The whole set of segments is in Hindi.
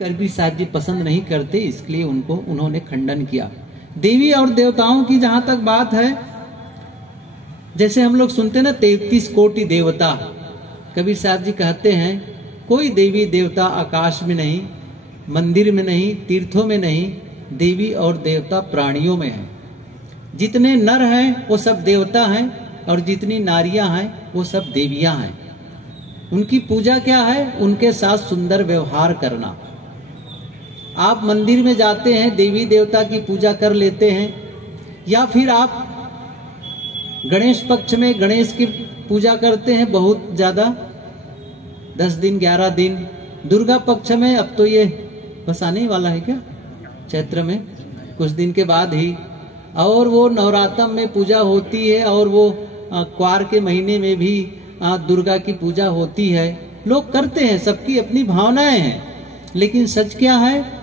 कबीर साहब जी पसंद नहीं करते, इसलिए उन्होंने खंडन किया। देवी और देवताओं की जहां तक बात है, जैसे हम लोग सुनते ना 33 कोटि देवता, कबीर साहब जी कहते हैं कोई देवी देवता आकाश में नहीं, मंदिर में नहीं, तीर्थों में नहीं, देवी और देवता प्राणियों में है। जितने नर हैं वो सब देवता हैं और जितनी नारियां हैं वो सब देवियां हैं। उनकी पूजा क्या है? उनके साथ सुंदर व्यवहार करना। आप मंदिर में जाते हैं, देवी देवता की पूजा कर लेते हैं, या फिर आप गणेश पक्ष में गणेश की पूजा करते हैं बहुत ज्यादा, 10 दिन 11 दिन। दुर्गा पक्ष में अब तो ये बस आने ही वाला है क्या, चैत्र में कुछ दिन के बाद ही, और वो नवरात्र में पूजा होती है, और वो क्वार के महीने में भी दुर्गा की पूजा होती है। लोग करते हैं, सबकी अपनी भावनाएं हैं, लेकिन सच क्या है?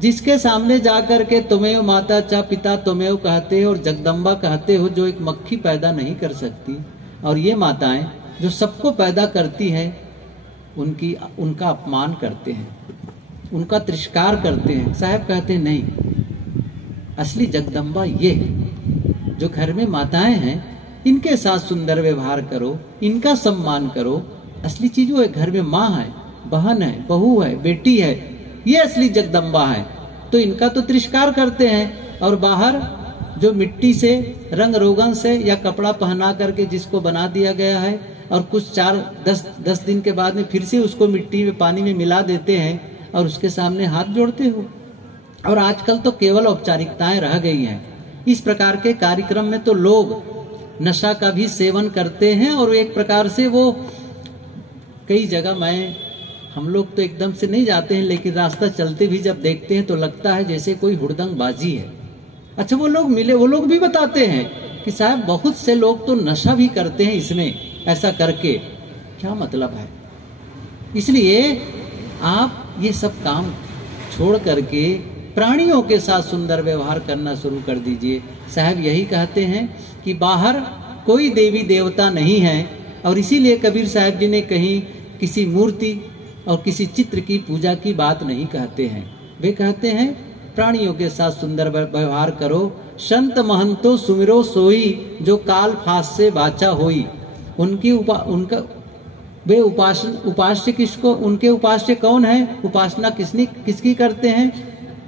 जिसके सामने जाकर के तुमेव माता चा पिता तुमेव कहते हो और जगदम्बा कहते हो, जो एक मक्खी पैदा नहीं कर सकती, और ये माताएं जो सबको पैदा करती हैं, उनका अपमान करते हैं, उनका तिरस्कार करते हैं। साहब कहते हैं नहीं, असली जगदम्बा ये है। जो घर में माताएं हैं इनके साथ सुंदर व्यवहार करो, इनका सम्मान करो। असली चीज वो है, घर में माँ है, बहन है, बहू है, बेटी है, ये असली जगदम्बा है। तो इनका तो तिरस्कार करते हैं, और बाहर जो मिट्टी से, रंग रोगन से या कपड़ा पहना करके जिसको बना दिया गया है, और कुछ 4-10 दिन के बाद में फिर से उसको मिट्टी में पानी में मिला देते हैं और उसके सामने हाथ जोड़ते हो। और आजकल तो केवल औपचारिकताएं रह गई हैं। इस प्रकार के कार्यक्रम में तो लोग नशा का भी सेवन करते हैं, और एक प्रकार से वो कई जगह हम लोग तो एकदम से नहीं जाते हैं, लेकिन रास्ता चलते भी जब देखते हैं तो लगता है जैसे कोई हुड़दंगबाजी है। अच्छा, वो लोग मिले, वो लोग भी बताते हैं कि साहब बहुत से लोग तो नशा भी करते हैं इसमें, ऐसा करके क्या मतलब है? इसलिए आप ये सब काम छोड़ करके प्राणियों के साथ सुंदर व्यवहार करना शुरू कर दीजिए। साहब यही कहते हैं कि बाहर कोई देवी देवता नहीं है, और इसीलिए कबीर साहब जी ने कहीं किसी मूर्ति और किसी चित्र की पूजा की बात नहीं कहते हैं। वे कहते हैं प्राणियों के साथ सुंदर व्यवहार करो। संत महंतो सुमिरो सोई, जो काल फास से बाचा होई। वे उपास्य किसको, उनके उपास्य कौन है? उपासना किसकी करते हैं?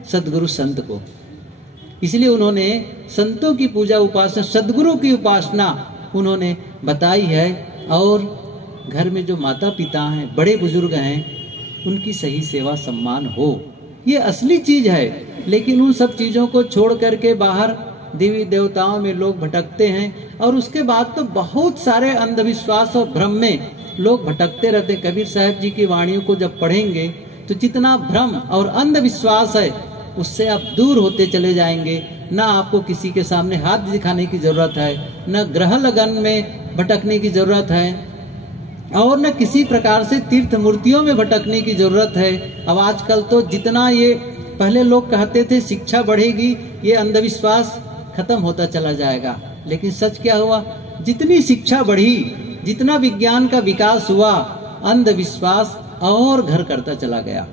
सदगुरु संत को। इसलिए उन्होंने संतों की पूजा, उपासना, सदगुरु की उपासना उन्होंने बताई है। और घर में जो माता पिता हैं, बड़े बुजुर्ग हैं, उनकी सही सेवा सम्मान हो, ये असली चीज है। लेकिन उन सब चीजों को छोड़ करके बाहर देवी देवताओं में लोग भटकते हैं, और उसके बाद तो बहुत सारे अंधविश्वास और भ्रम में लोग भटकते रहते। कबीर साहब जी की वाणियों को जब पढ़ेंगे तो जितना भ्रम और अंधविश्वास है उससे आप दूर होते चले जाएंगे। ना आपको किसी के सामने हाथ दिखाने की जरूरत है, न ग्रह लगन में भटकने की जरूरत है, और न किसी प्रकार से तीर्थ मूर्तियों में भटकने की जरूरत है। अब आजकल तो जितना ये पहले लोग कहते थे शिक्षा बढ़ेगी, ये अंधविश्वास खत्म होता चला जाएगा, लेकिन सच क्या हुआ? जितनी शिक्षा बढ़ी, जितना विज्ञान का विकास हुआ, अंधविश्वास और घर करता चला गया,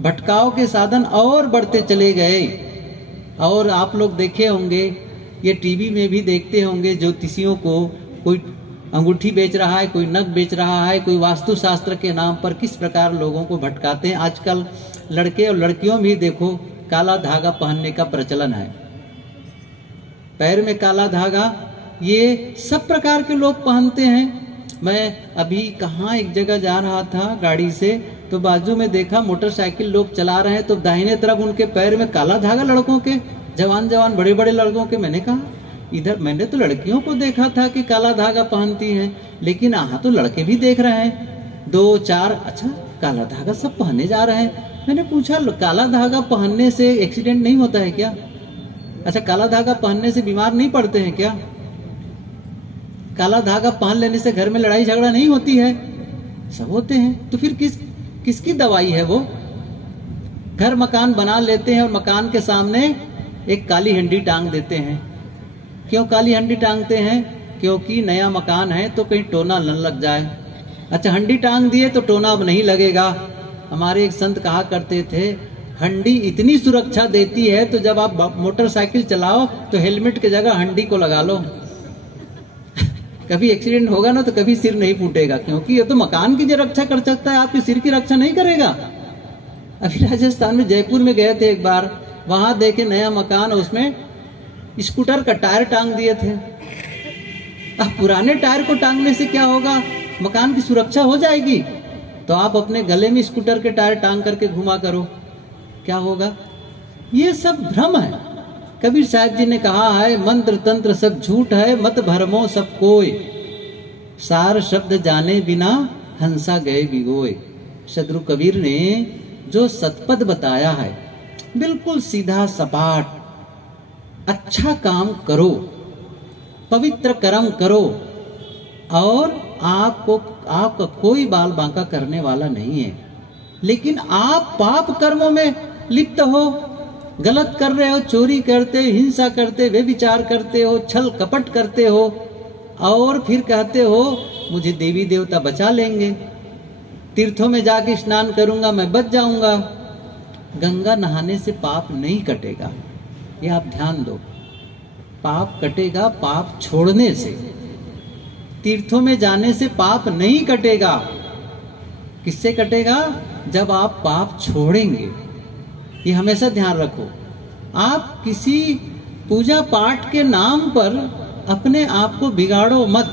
भटकाव के साधन और बढ़ते चले गए। और आप लोग देखे होंगे, ये टीवी में भी देखते होंगे, ज्योतिषियों को कोई अंगूठी बेच रहा है, कोई नग बेच रहा है, कोई वास्तु शास्त्र के नाम पर किस प्रकार लोगों को भटकाते हैं। आजकल लड़के और लड़कियों भी देखो काला धागा पहनने का प्रचलन है, पैर में काला धागा, ये सब प्रकार के लोग पहनते हैं। मैं अभी कहाँ एक जगह जा रहा था गाड़ी से, तो बाजू में देखा मोटरसाइकिल लोग चला रहे हैं, तो दाहिने तरफ उनके पैर में काला धागा, लड़कों के, जवान जवान बड़े बड़े लड़कों के। मैंने कहा इधर मैंने तो लड़कियों को देखा था कि काला धागा पहनती हैं, लेकिन यहाँ तो लड़के भी देख रहे हैं 2-4, अच्छा काला धागा सब पहने जा रहे हैं। मैंने पूछा काला धागा पहनने से एक्सीडेंट नहीं होता है क्या? अच्छा, काला धागा पहनने से बीमार नहीं पड़ते हैं क्या? काला धागा पहन लेने से घर में लड़ाई झगड़ा नहीं होती है? सब होते हैं। तो फिर किसकी दवाई है वो? घर मकान बना लेते हैं और मकान के सामने एक काली हंडी टांग देते हैं। क्यों काली हंडी टांगते हैं? क्योंकि नया मकान है तो कहीं टोना न लग जाए। अच्छा, हंडी टांग दिए तो टोना अब नहीं लगेगा, हमारे एक संत कहा करते थे, हंडी इतनी सुरक्षा देती है तो जब आप मोटरसाइकिल चलाओ तो हेलमेट की जगह हंडी को लगा लो। कभी एक्सीडेंट होगा ना तो कभी सिर नहीं फूटेगा, क्योंकि ये तो मकान की जो रक्षा कर सकता है, आपके सिर की रक्षा नहीं करेगा। अभी राजस्थान में जयपुर में गए थे एक बार, वहां देखे नया मकान, उसमें स्कूटर का टायर टांग दिए थे। अब पुराने टायर को टांगने से क्या होगा, मकान की सुरक्षा हो जाएगी, तो आप अपने गले में स्कूटर के टायर टांग करके घुमा करो, क्या होगा? ये सब भ्रम है। कबीर साहब जी ने कहा है, मंत्र तंत्र सब झूठ है, मत भरमो सब कोई, सार शब्द जाने बिना हंसा गए भिगोए। सदगुरु कबीर ने जो सतपद बताया है, बिल्कुल सीधा सपाट, अच्छा काम करो, पवित्र कर्म करो, और आपका कोई बाल बांका करने वाला नहीं है। लेकिन आप पाप कर्मों में लिप्त हो, गलत कर रहे हो, चोरी करते, हिंसा करते, व्यभिचार करते हो, छल कपट करते हो, और फिर कहते हो मुझे देवी देवता बचा लेंगे, तीर्थों में जाके स्नान करूंगा मैं बच जाऊंगा। गंगा नहाने से पाप नहीं कटेगा, ये आप ध्यान दो। पाप कटेगा पाप छोड़ने से, तीर्थों में जाने से पाप नहीं कटेगा। किससे कटेगा? जब आप पाप छोड़ेंगे। ये हमेशा ध्यान रखो। आप किसी पूजा पाठ के नाम पर अपने आप को बिगाड़ो मत,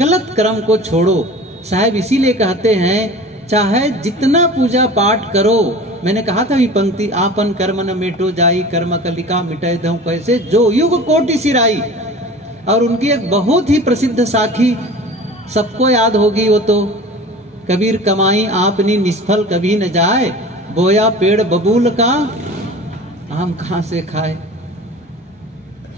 गलत कर्म को छोड़ो। साहब इसीलिए कहते हैं, चाहे जितना पूजा पाठ करो, मैंने कहा था ये पंक्ति, आपन कर्म न मेटो जाई, कर्म कलिका मिटाए दऊं कैसे, जो युग कोटि सिराई। और उनकी एक बहुत ही प्रसिद्ध साखी सबको याद होगी, वो तो, कबीर कमाई आपनी निष्फल कभी न जाए, बोया पेड़ बबूल का आम कहां से खाए।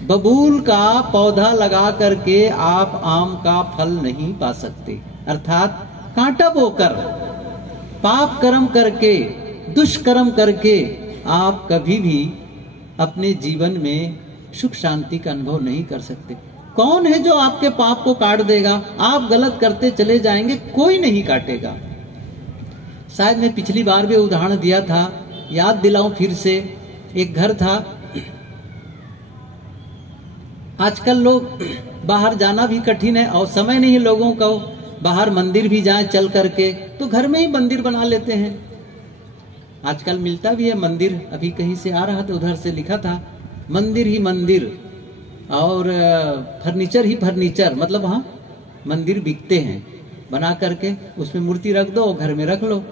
बबूल का पौधा लगा करके आप आम का फल नहीं पा सकते, अर्थात कांटा बोकर, पाप कर्म करके, दुष्कर्म करके आप कभी भी अपने जीवन में सुख शांति का अनुभव नहीं कर सकते। कौन है जो आपके पाप को काट देगा? आप गलत करते चले जाएंगे, कोई नहीं काटेगा। शायद मैं पिछली बार भी उदाहरण दिया था, याद दिलाऊं फिर से। एक घर था, आजकल लोग बाहर जाना भी कठिन है और समय नहीं है लोगों को, बाहर मंदिर भी जाएं चल करके, तो घर में ही मंदिर बना लेते हैं। आजकल मिलता भी है मंदिर, अभी कहीं से आ रहा था उधर से लिखा था मंदिर ही मंदिर, और फर्नीचर ही फर्नीचर, मतलब वहां मंदिर बिकते हैं, बना करके उसमें मूर्ति रख दो, घर में रख लो।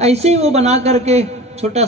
ऐसे ही वो बना करके छोटा